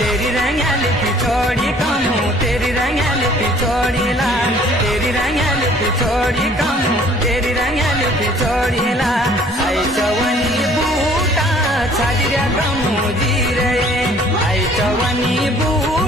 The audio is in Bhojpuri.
तेरी रंगल पिछोड़ी कमू तेरी रंगल पिछोड़ी ला तेरी रंगल पिछोड़ी कमू तेरी रंगल पिछोड़ी ला आई चवनी बूटा छादिया कमू जी रे आई चवनी बूटा